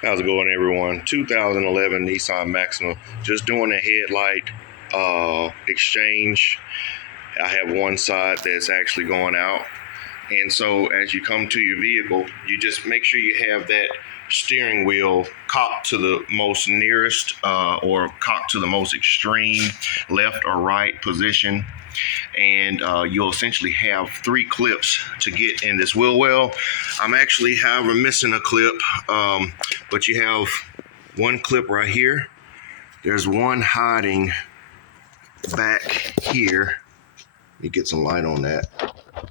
How's it going, everyone? 2011 Nissan Maxima. Just doing a headlight exchange. I have one side that's actually going out. And so as you come to your vehicle, you just make sure you have that steering wheel cocked to the most nearest or cocked to the most extreme left or right position. And you'll essentially have 3 clips to get in this wheel well. I'm actually, however, missing a clip, but you have one clip right here. There's one hiding back here. Let me get some light on that.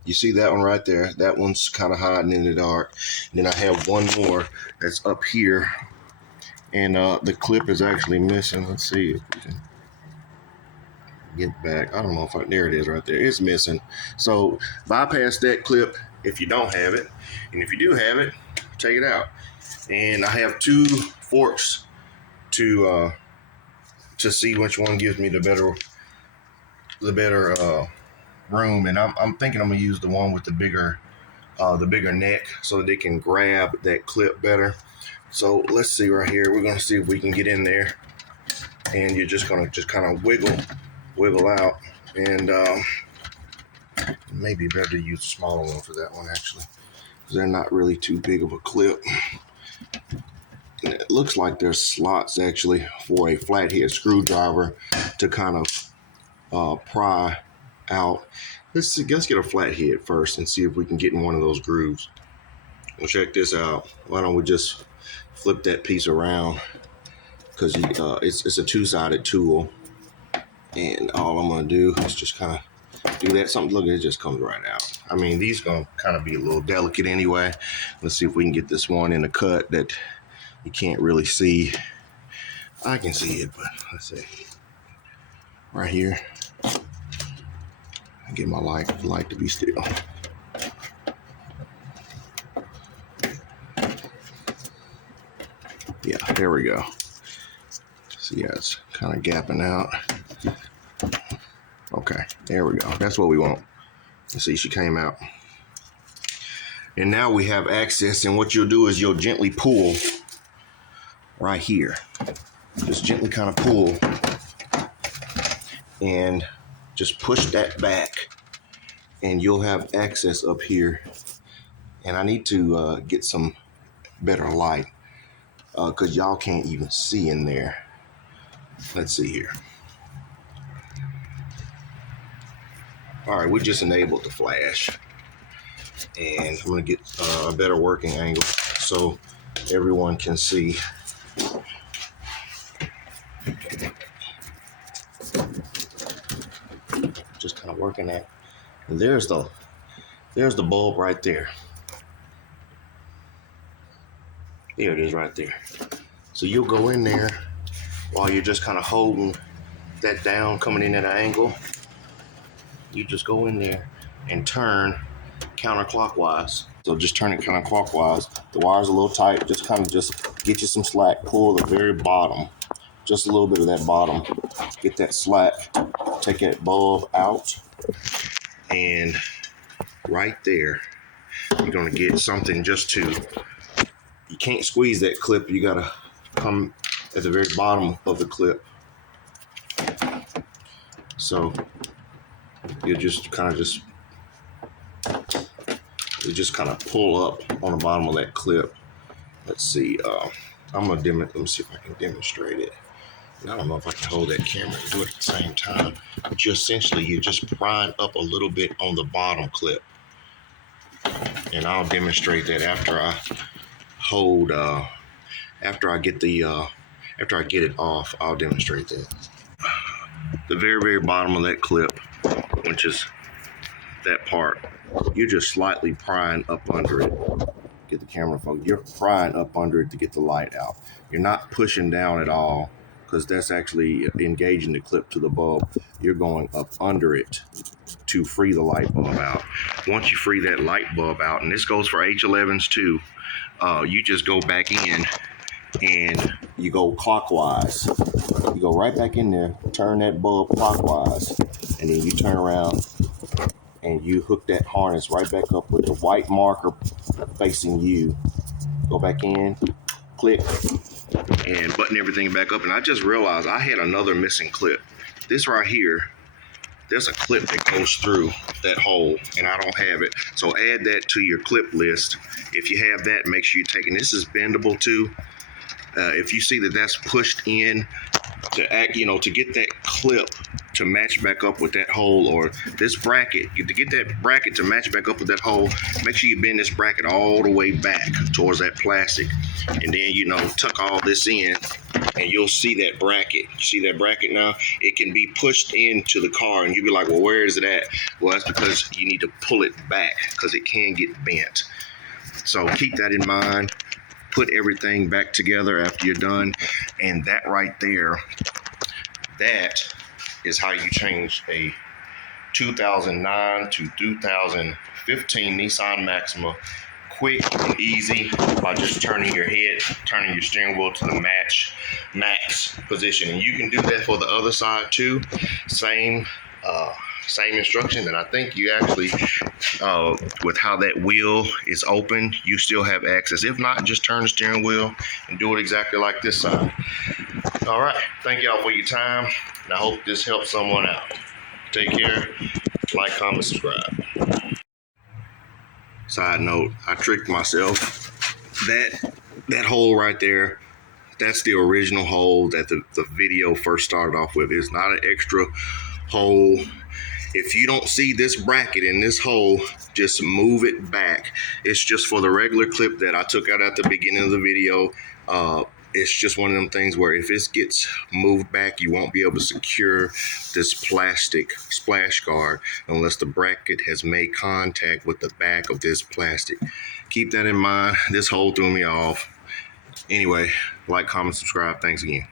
You see that one right there? That one's kind of hiding in the dark. And then I have one more that's up here, and the clip is actually missing. Let's see if we can get back. I don't know if there it is right there. It's missing. So bypass that clip if you don't have it, and if you do have it, take it out. And I have 2 forks to see which one gives me the better room, and I'm thinking I'm gonna use the one with the bigger neck so that they can grab that clip better. So let's see right here. We're gonna see if we can get in there, and you're just gonna kind of wiggle out, and maybe better to use a smaller one for that one actually, because they're not really too big of a clip. And it looks like there's slots actually for a flathead screwdriver to kind of pry out. Let's get a flathead first and see if we can get in one of those grooves. Well, check this out. Why don't we just flip that piece around, because it's a 2-sided tool, and all I'm gonna do is just kind of do that. Something, look, it just comes right out. I mean, these gonna kind of be a little delicate anyway. Let's see if we can get this one in a cut that you can't really see. I can see it, but let's see. Right here. I get my light to be still. Yeah, there we go. See, yeah, it's kind of gapping out. Okay, there we go. That's what we want. You see, she came out. And now we have access, and what you'll do is you'll gently pull right here. Just gently kind of pull and just push that back, and you'll have access up here. And I need to get some better light, because y'all can't even see in there. Let's see here. All right, we just enabled the flash, and I'm gonna get a better working angle so everyone can see. Just kind of working that. And there's the bulb right there. There it is right there. So you'll go in there while you're just kind of holding that down, coming in at an angle. You just go in there and turn counterclockwise. So just turn it counterclockwise. The wire's a little tight. Just get you some slack. Pull the very bottom, just a little bit of that bottom. Get that slack. Take that bulb out, and right there, you're gonna get something just to. You can't squeeze that clip. You gotta come at the very bottom of the clip. So you just kind of pull up on the bottom of that clip. Let's see. I'm gonna let me see if I can demonstrate it. And I don't know if I can hold that camera and do it at the same time. But you just prying up a little bit on the bottom clip, and I'll demonstrate that after I hold. After I get it off, I'll demonstrate that. The very, very bottom of that clip, which is that part, you're just slightly prying up under it. Get the camera focused. You're prying up under it to get the light out. You're not pushing down at all, because that's actually engaging the clip to the bulb. You're going up under it to free the light bulb out. Once you free that light bulb out, and this goes for H11s too, you just go back in and you go clockwise. You go right back in there, turn that bulb clockwise, and then you turn around and you hook that harness right back up with the white marker facing you. Go back in, click, and button everything back up. And I just realized I had another missing clip. This right here, there's a clip that goes through that hole, and I don't have it. So add that to your clip list. If you have that, make sure you take it. And this is bendable too. If you see that that's pushed in to act, to get that clip to match back up with that hole, or this bracket, to get that bracket to match back up with that hole, make sure you bend this bracket all the way back towards that plastic, and then tuck all this in, and you'll see that bracket. You see that bracket now? It can be pushed into the car, and you'll be like, well, where is it at? Well, that's because you need to pull it back, because it can get bent. So keep that in mind. Put everything back together after you're done, and that right there, that is how you change a 2009 to 2015 Nissan Maxima quick and easy by just turning your steering wheel to the max position. And you can do that for the other side too. Same instruction, and I think you actually, with how that wheel is open, you still have access. If not, just turn the steering wheel and do it exactly like this side. All right, thank y'all for your time, and I hope this helps someone out. Take care, like, comment, subscribe. Side note, I tricked myself. That hole right there, that's the original hole that the video first started off with. It's not an extra hole. If you don't see this bracket in this hole, just move it back. It's just for the regular clip that I took out at the beginning of the video. It's just one of them things where if it gets moved back, you won't be able to secure this plastic splash guard unless the bracket has made contact with the back of this plastic. Keep that in mind. This hole threw me off. Anyway, like, comment, subscribe. Thanks again.